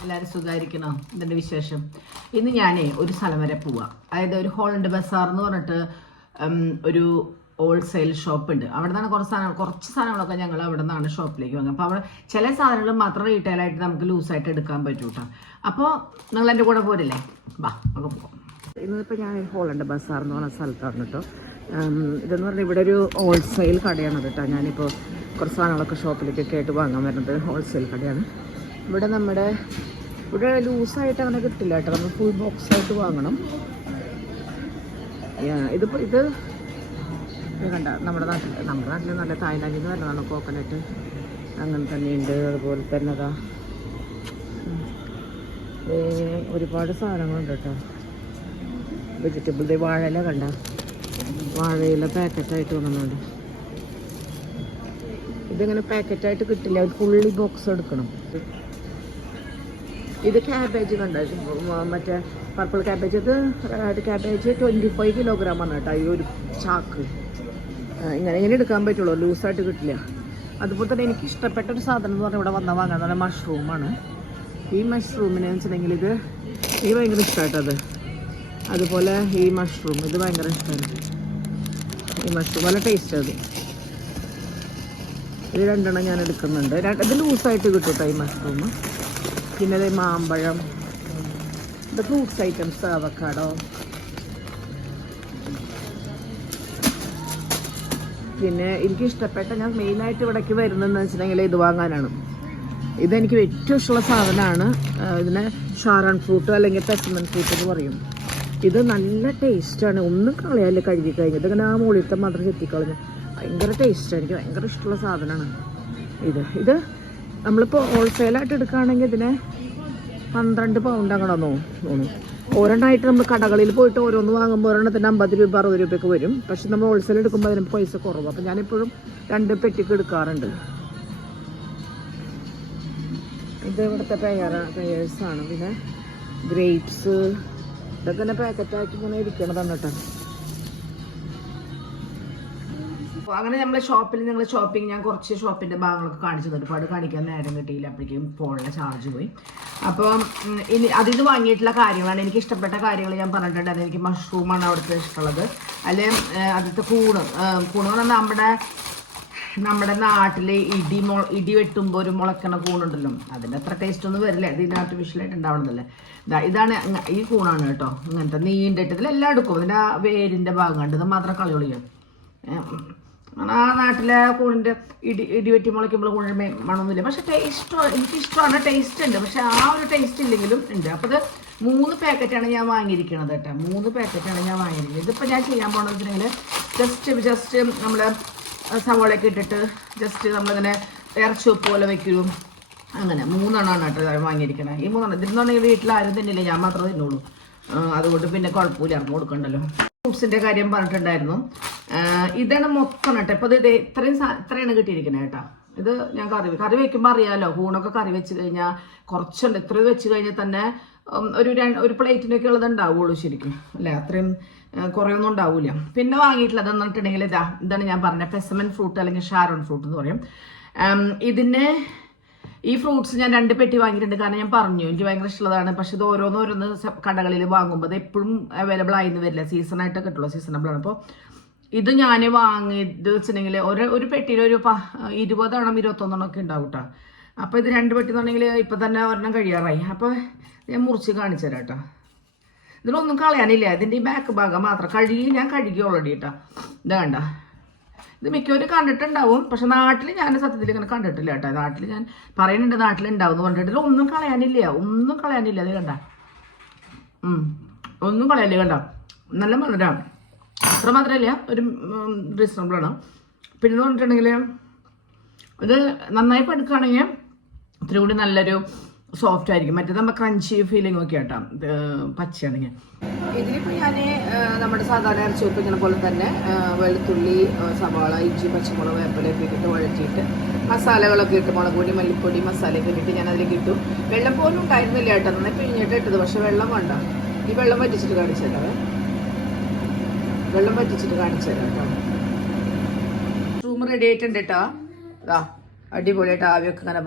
എല്ലാവരും സുഖമായിരിക്കണോ? ഇതിൻ്റെ വിശേഷം. ഇന്ന് ഞാനേ ഒരു സ്ഥലം വരെ പോവാം. അതായത് ഒരു ഹോളണ്ട് ബസാർ എന്ന് പറഞ്ഞിട്ട് ഒരു ഹോൾസെയിൽ ഷോപ്പ് ഉണ്ട്. അവിടെ നിന്നാണ് കുറച്ച് സാധനങ്ങളൊക്കെ ഞങ്ങൾ അവിടെ നിന്നാണ് ഷോപ്പിലേക്ക് വാങ്ങുക. അപ്പോൾ അവിടെ ചില സാധനങ്ങൾ മാത്രം റീറ്റെയിലായിട്ട് നമുക്ക് ലൂസായിട്ട് എടുക്കാൻ പറ്റൂ കേട്ടോ. അപ്പോൾ നിങ്ങൾ എൻ്റെ കൂടെ പോരില്ലേ? വാ നമുക്ക് പോകാം. ഇന്നിപ്പോൾ ഞാൻ ഹോളണ്ട് ബസാർ എന്ന് പറഞ്ഞ സ്ഥലത്താണ് കേട്ടോ. ഇതെന്ന് പറഞ്ഞാൽ ഇവിടെ ഒരു ഹോൾസെയിൽ കടയാണ് കേട്ടോ. ഞാനിപ്പോൾ കുറച്ച് സാധനങ്ങളൊക്കെ ഷോപ്പിലേക്കൊക്കെ ആയിട്ട് വാങ്ങാൻ വരുന്നത് ഹോൾസെയിൽ കടയാണ്. ഇവിടെ ലൂസായിട്ട് അങ്ങനെ കിട്ടില്ല കേട്ടോ. നമ്മൾ ഫുൾ ബോക്സായിട്ട് വാങ്ങണം. ഇത് കണ്ട നമ്മുടെ നാട്ടിൽ നല്ല തായ്ലാൻഡിൽ നിന്ന് വരുന്നതാണ് കോക്കനട്ട്. അങ്ങനെ തന്നെയുണ്ട്. അതുപോലെ തന്നെ അതാ ഒരുപാട് സാധനങ്ങളുണ്ട് കേട്ടോ. വെജിറ്റബിൾ വാഴയില കണ്ട, വാഴയില പാക്കറ്റായിട്ട് വന്നിട്ടുണ്ട്. ഇതിങ്ങനെ പാക്കറ്റായിട്ട് കിട്ടില്ല, ഫുള്ളി ബോക്സ് എടുക്കണം. ഇത് ക്യാബേജ് കണ്ട, മറ്റേ പർപ്പിൾ ക്യാബേജ്. ഇത് ക്യാബേജ് 25 കിലോഗ്രാമാണ് കേട്ടോ ഈ ഒരു ചാക്ക്. ഇങ്ങനെ എടുക്കാൻ പറ്റുള്ളൂ, ലൂസായിട്ട് കിട്ടില്ല. അതുപോലെ തന്നെ എനിക്ക് ഇഷ്ടപ്പെട്ട ഒരു സാധനം എന്ന് പറഞ്ഞാൽ ഇവിടെ വാങ്ങാൻ പറഞ്ഞാൽ മഷ്റൂമാണ്. ഈ മഷ്റൂമിനെ വെച്ചിട്ടുണ്ടെങ്കിൽ ഇത് ഭയങ്കര ഇഷ്ടമായിട്ടത്. അതുപോലെ ഈ മഷ്റൂം ഇത് ഭയങ്കര ഇഷ്ടമാണ്. ഈ മഷ്റൂം നല്ല ടേസ്റ്റ് അത്. ഇത് രണ്ടെണ്ണം ഞാൻ എടുക്കുന്നുണ്ട്. ഇത് ലൂസായിട്ട് കിട്ടും കേട്ടോ ഈ മഷ്റൂം. പിന്നെ അത് മാമ്പഴം, ഇത് ഫ്രൂട്ട്സ് ഐറ്റംസ്, അവക്കാഡോ. പിന്നെ എനിക്ക് ഇഷ്ടപ്പെട്ട, ഞാൻ മെയിനായിട്ട് ഇവിടേക്ക് വരുന്നതെന്ന് വെച്ചിട്ടുണ്ടെങ്കിൽ ഇത് വാങ്ങാനാണ്. ഇതെനിക്ക് ഏറ്റവും ഇഷ്ടമുള്ള സാധനമാണ്. ഇതിനെ ഷാറാൻ ഫ്രൂട്ട് അല്ലെങ്കിൽ പെസമൻ ഫ്രൂട്ട് എന്ന് പറയും. ഇത് നല്ല ടേസ്റ്റാണ്. ഒന്നും കളയാല്ലേ കഴുകി കഴിഞ്ഞത്. ഇങ്ങനെ ആ മുകളിലത്തെ മാത്രം ചെത്തിക്കളഞ്ഞ് ഭയങ്കര ടേസ്റ്റാണ്. എനിക്ക് ഭയങ്കര ഇഷ്ടമുള്ള സാധനമാണ് ഇത്. നമ്മളിപ്പോൾ ഹോൾസെയിലായിട്ട് എടുക്കുകയാണെങ്കിൽ ഇതിനെ 12 പൗണ്ട് അങ്ങനെ തോന്നുന്നു. ഒരെണ്ണമായിട്ട് നമ്മൾ കടകളിൽ പോയിട്ട് ഓരോന്ന് വാങ്ങുമ്പോൾ ഒരെണ്ണത്തിന് 50 രൂപ 60 രൂപയൊക്കെ വരും. പക്ഷെ നമ്മൾ ഹോൾസെയിൽ എടുക്കുമ്പോൾ അതിന് പൈസ കുറവ്. അപ്പം ഞാനിപ്പോഴും 2 പെട്ടിക്ക് എടുക്കാറുണ്ട്. ഇത് ഇവിടുത്തെ പെയേഴ്സാണ്. പിന്നെ ഗ്രേപ്സ് ഇതൊക്കെ തന്നെ പാക്കറ്റാക്കി ഇങ്ങനെ ഇരിക്കണതാണ് കേട്ടോ. അങ്ങനെ ഞങ്ങൾ ഷോപ്പിംഗ് ഞാൻ കുറച്ച് ഷോപ്പിൻ്റെ ഭാഗങ്ങളൊക്കെ കാണിച്ചു തന്നു. ഒരുപാട് കാണിക്കാൻ നേരം കിട്ടിയില്ല, അപ്പോഴേക്കും ഫോണിലെ ചാർജ് പോയി. അപ്പം ഇനി അതിൽ നിന്ന് വാങ്ങിയിട്ടുള്ള കാര്യങ്ങളാണ് എനിക്ക് ഇഷ്ടപ്പെട്ട കാര്യങ്ങൾ ഞാൻ പറഞ്ഞിട്ടുണ്ട്. അതെനിക്ക് മഷ്റൂമാണ് അവിടുത്തെ ഇഷ്ടമുള്ളത്. അതിൽ അതിലത്തെ കൂണ് പറഞ്ഞാൽ നമ്മുടെ നാട്ടിൽ ഇടി വെട്ടുമ്പോൾ ഒരു മുളക്കണ കൂണുണ്ടല്ലോ, അതിൻ്റെ അത്ര ടേസ്റ്റ് ഒന്നും വരില്ല. ഇതിന് ആർട്ടിഫിഷ്യലായിട്ട് ഉണ്ടാവണതല്ലേ. ഇതാണ് ഈ കൂണാണ് കേട്ടോ. ഇങ്ങനത്തെ നീണ്ടിട്ട് ഇതിലെല്ലാം എടുക്കും. ഇതിൻ്റെ ആ വേരിൻ്റെ ഭാഗം കണ്ട് ഇത് മാത്രം കളയൊളിയും. ആ നാട്ടിലെ കൂണിൻ്റെ ഇടിവെട്ടി മുളയ്ക്കുമ്പോൾ കൂണിന് മണമൊന്നുമില്ല. പക്ഷെ എനിക്കിഷ്ടമാണ്, ടേസ്റ്റ് ഉണ്ട്. പക്ഷെ ആ ഒരു ടേസ്റ്റ് ഇല്ലെങ്കിലും ഉണ്ട്. അപ്പോൾ ഇത് 3 പാക്കറ്റാണ് ഞാൻ വാങ്ങിയിരിക്കുന്നത് കേട്ടോ. 3 പാക്കറ്റാണ് ഞാൻ വാങ്ങിയിരിക്കുന്നത്. ഇതിപ്പോൾ ഞാൻ ചെയ്യാൻ പോകുന്നത് വെച്ചിട്ടുണ്ടെങ്കിൽ ജസ്റ്റ് നമ്മൾ സവാളയൊക്കെ ഇട്ടിട്ട് ജസ്റ്റ് നമ്മളിങ്ങനെ ഇറച്ചി ഉപ്പ് പോലെ വയ്ക്കും. അങ്ങനെ 3 എണ്ണമാണ് കേട്ടോ വാങ്ങിയിരിക്കണേ. ഈ 3 എണ്ണം ഇതിന്നുണ്ടെങ്കിൽ വീട്ടിൽ ആരും തന്നെയില്ല, ഞാൻ മാത്രമേ തിന്നുള്ളൂ. അതുകൊണ്ട് പിന്നെ കുഴപ്പമില്ല, ഇറങ്ങി കൊടുക്കണ്ടല്ലോ. ഫ്രൂട്ട്സിൻ്റെ കാര്യം പറഞ്ഞിട്ടുണ്ടായിരുന്നു. ഇതാണ് മൊത്തം കേട്ടോ. ഇപ്പോൾ ഇത് ഇത്രയാണ് കിട്ടിയിരിക്കുന്നത് കേട്ടോ. ഇത് ഞാൻ കറി വെക്കുമ്പോൾ അറിയാമല്ലോ, കൂണൊക്കെ കറി വെച്ച് കഴിഞ്ഞാൽ കുറച്ചുണ്ട്. ഇത്രയും വെച്ച് കഴിഞ്ഞാൽ തന്നെ ഒരു പ്ലേറ്റിനൊക്കെ ഉള്ളത് ഉണ്ടാവുള്ളൂ ശരിക്കും, അല്ലേ? അത്രയും കുറേയൊന്നും ഉണ്ടാവില്ല. പിന്നെ വാങ്ങിയിട്ടുള്ളത് എന്ന് പറഞ്ഞിട്ടുണ്ടെങ്കിൽ ഇതാണ് ഞാൻ പറഞ്ഞ പെസമൻ ഫ്രൂട്ട് അല്ലെങ്കിൽ ഷാരോൺ ഫ്രൂട്ട് എന്ന് പറയും. ഈ ഫ്രൂട്ട്സ് ഞാൻ 2 പെട്ടി വാങ്ങിയിട്ടുണ്ട്. കാരണം ഞാൻ പറഞ്ഞു എനിക്ക് ഭയങ്കര ഇഷ്ടമുള്ളതാണ്. പക്ഷെ ഇത് ഓരോന്ന് കടകളിൽ വാങ്ങുമ്പോൾ അത് എപ്പോഴും അവൈലബിൾ ആയിന്ന് വരില്ല, സീസണായിട്ടൊക്കെ കിട്ടുള്ളൂ, സീസണബിളാണ്. അപ്പോൾ ഇത് ഞാൻ വാങ്ങിയത് വെച്ചിട്ടുണ്ടെങ്കിൽ ഒരു പെട്ടിയിൽ ഒരു 20 എണ്ണം 21 എണ്ണം ഒക്കെ ഉണ്ടാവും കേട്ടോ. അപ്പോൾ ഇത് 2 പെട്ടി എന്നുണ്ടെങ്കിൽ ഇപ്പം തന്നെ ഒരെണ്ണം കഴിയാറായി. അപ്പോൾ ഞാൻ മുറിച്ച് കാണിച്ചു തരാം കേട്ടോ. ഇതിലൊന്നും കളയാനില്ല. ഇതിൻ്റെ ഈ ബാക്ക് ഭാഗം മാത്രം ഞാൻ കഴുകി ഓൾറെഡി കേട്ടോ. ഇത് കണ്ട, ഇത് മിക്കവരും കണ്ടിട്ടുണ്ടാവും. പക്ഷെ നാട്ടിൽ ഞാൻ സത്യത്തിൽ ഇങ്ങനെ കണ്ടിട്ടില്ല കേട്ടോ. നാട്ടിൽ ഞാൻ പറയുന്നുണ്ട് നാട്ടിലുണ്ടാവും എന്ന് പറഞ്ഞിട്ട്. ഒന്നും കളയാനില്ല. അത് കണ്ട, ഒന്നും കളയാനില്ല കണ്ട. നല്ല മധുരമാണ്. അത്ര മാത്രമല്ല, ഒരു റീസണബിളാണ്. പിന്നെ എന്ന് പറഞ്ഞിട്ടുണ്ടെങ്കിൽ ഇത് നന്നായി പടുക്കുകയാണെങ്കിൽ ഇത്തിരി കൂടി നല്ലൊരു സോഫ്റ്റ് ആയിരിക്കും. മറ്റേത് നമ്മൾ ക്രഞ്ചി ഫീലിംഗ് ഒക്കെ കേട്ടോ പച്ചയാണെങ്കിൽ. ഇതിലിപ്പോൾ ഞാൻ നമ്മുടെ സാധാരണ ഇറച്ചി വെപ്പിക്കുന്ന പോലെ തന്നെ വെളുത്തുള്ളി, സവാള, ഇഞ്ചി, പച്ചമുളക്, വേപ്പിലയൊക്കെ ഇട്ടിട്ട് വഴറ്റിയിട്ട് മസാലകളൊക്കെ ഇട്ട് മുളക് പൊടി, മല്ലിപ്പൊടി, മസാലയൊക്കെ ഇട്ടിട്ട് ഞാൻ അതിലേക്ക് ഇട്ടു. വെള്ളം പോലും ഉണ്ടായിരുന്നില്ല കേട്ടോ. നന്നായി പിഴിഞ്ഞിട്ട് ഇട്ടത്. പക്ഷെ വെള്ളം വേണ്ട. ഈ വെള്ളം വറ്റിച്ചിട്ട് കാണിച്ചു തരാം കേട്ടോ. റൂം റെഡി ആയിട്ടുണ്ട് കേട്ടോ. അടിപൊളിയായിട്ട് ആവിയൊക്കെ ഇങ്ങനെ